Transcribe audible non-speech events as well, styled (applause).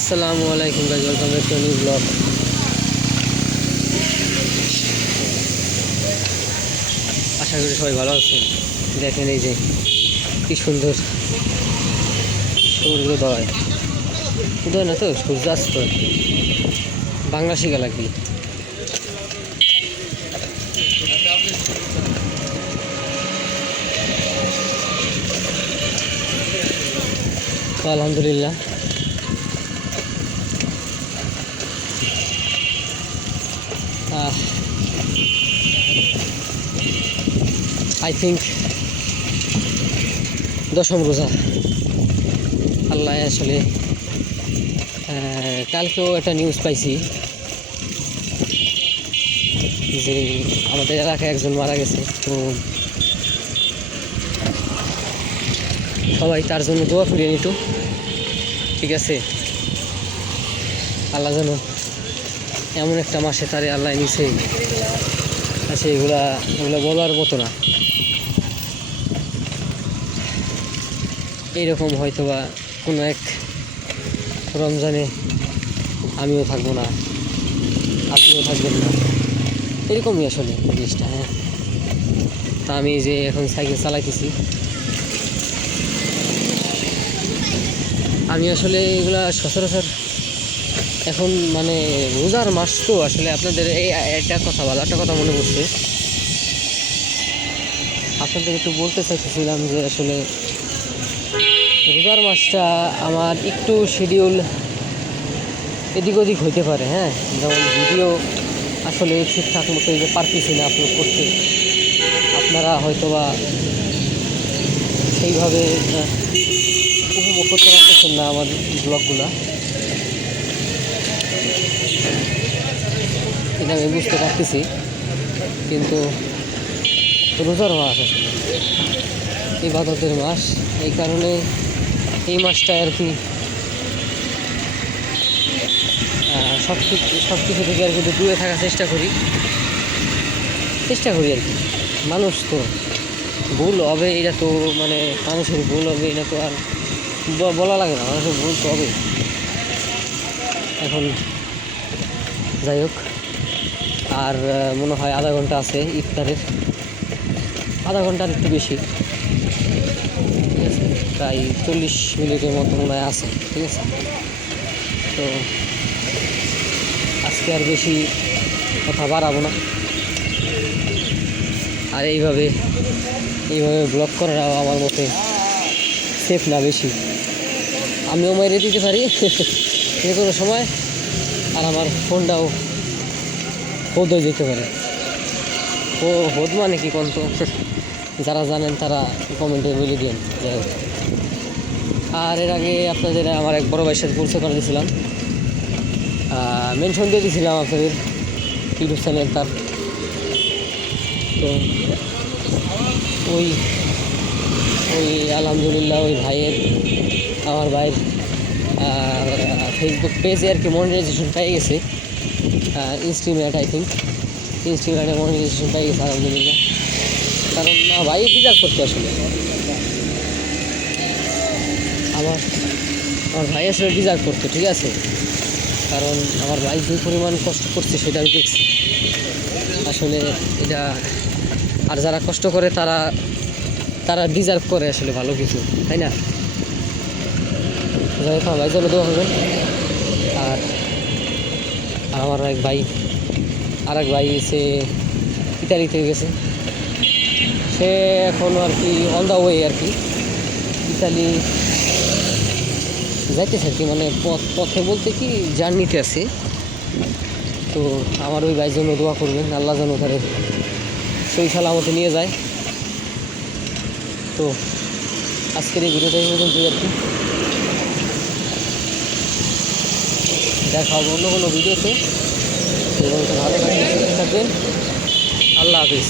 আসসালামু আলাইকুম guys welcome back to new blog আশা করি সবাই ভালো আছেন। দেখেন এই যে, কি সুন্দর সূর্যোদয়। উদয় না তো, সূর্যাস্ত। বাংলা শিখা লাগবে। আলহামদুলিল্লাহ। আই থিঙ্ক দশম রোজা। আল্লাহ আসলে কালকেও একটা নিউজ পাইছি যে আমাদের এলাকায় একজন মারা গেছে। তো সবাই তার জন্য দোয়া করিয়ে নিত ঠিক আছে? আল্লাহ যেন এমন একটা মাসে তারে আল্লাহ নিছে। আছে এগুলা, এগুলো বলার মতো না। এইরকম হয়তো বা কোনো এক রমজানে আমিও থাকব না, আপনিও থাকবেন না। এরকমই আসলে জিনিসটা হ্যাঁ। তা আমি যে এখন সাইকেল চালাইতেছি, আমি আসলে এগুলা সচরাচর এখন মানে রোজার মাস তো আসলে আপনাদের এই, একটা কথা ভালো একটা কথা মনে পড়ছে। আপনাদের একটু বলতে চাইতেছিলাম যে আসলে রোজার মাসটা আমার একটু শিডিউল এদিক ওদিক হইতে পারে হ্যাঁ? যেমন ভিডিও আসলে ঠিকঠাক মতো যে পারতেছি না আপলোড করতে। আপনারা হয়তোবা সেইভাবে উপভোগ করতে পারতেছেন না আমার ব্লগগুলা এটা আমি বুঝতে পারতেছি, কিন্তু রোজার মাস আসলে ইবাদতের মাস, এই কারণে এই মাসটা আর কি সব কিছু সব কিছু থেকে আর কি দূরে থাকার চেষ্টা করি। চেষ্টা করি আর কি। মানুষ তো ভুল হবে, এটা তো মানে মানুষের ভুল হবে, এটা তো আর বলা লাগে না, মানুষের ভুল তো হবে এখন যাই হোক। আর মনে হয় আধা ঘণ্টা আছে ইফতারের। আধা ঘণ্টার একটু বেশি। ঠিক আছে? প্রায় চল্লিশ মিনিটের মতো মনে হয় আছে। ঠিক আছে? তো আজকে আর বেশি কথা বাড়াবো না। আর এইভাবে এইভাবে ব্লক করাটাও আমার মতে সেফ না বেশি। আমিও মেরে দিতে পারি। (laughs) যে কোনো সময়। আর আমার ফোনটাও হয়ে যেতে পারে। ও, হোদ মানে কি কোন তো? (laughs) যারা জানেন তারা কমেন্টে বলে দিন যাই আর এর আগে আপনাদের, আমার এক বড় ভাইয়ের সাথে পরিচয় করে দিয়েছিলাম। মেনশন দিয়ে দিয়েছিলাম আপনাদের ইউটিউব চ্যানেল তার। তো ওই ওই আলহামদুলিল্লাহ ওই ভাইয়ের, আমার ভাইয়ের ফেসবুক পেজে আর কি মনিটাইজেশন পেয়ে গেছে। ইনস্টিমেট আই থিঙ্ক ইনস্টিমেটে মনিটাইজেশন পেয়ে গেছে আলহামদুলিল্লাহ কারণ না ভাই ডিজার্ভ করতে আসলে। আমার আমার ভাই আসলে ডিজার্ভ করতো, ঠিক আছে? কারণ আমার ভাই যে পরিমাণ কষ্ট করছে সেটা আমি দেখছি। আসলে এটা, আর যারা কষ্ট করে তারা তারা ডিজার্ভ করে আসলে ভালো কিছু, তাই না? যাই হোক ভাই জন্য দেওয়া হবে আর আমার এক ভাই আর এক ভাই সে ইতালিতে গেছে। সে এখন আর কি অন দ্য ওয়ে আর কি। ইতালি যাইতেছে আর কি মানে পথ, পথে বলতে কি জার্নিতে আছে। তো আমার ওই ভাইয়ের জন্য দোয়া করবেন, আল্লাহ যেন তারে সেই সালামতে নিয়ে যায়। তো আজকের এই ভিডিওটা এই পর্যন্তই আর কি। দেখা হবে অন্য কোনো ভিডিওতে ভালো থাকবেন। আল্লাহ হাফিজ।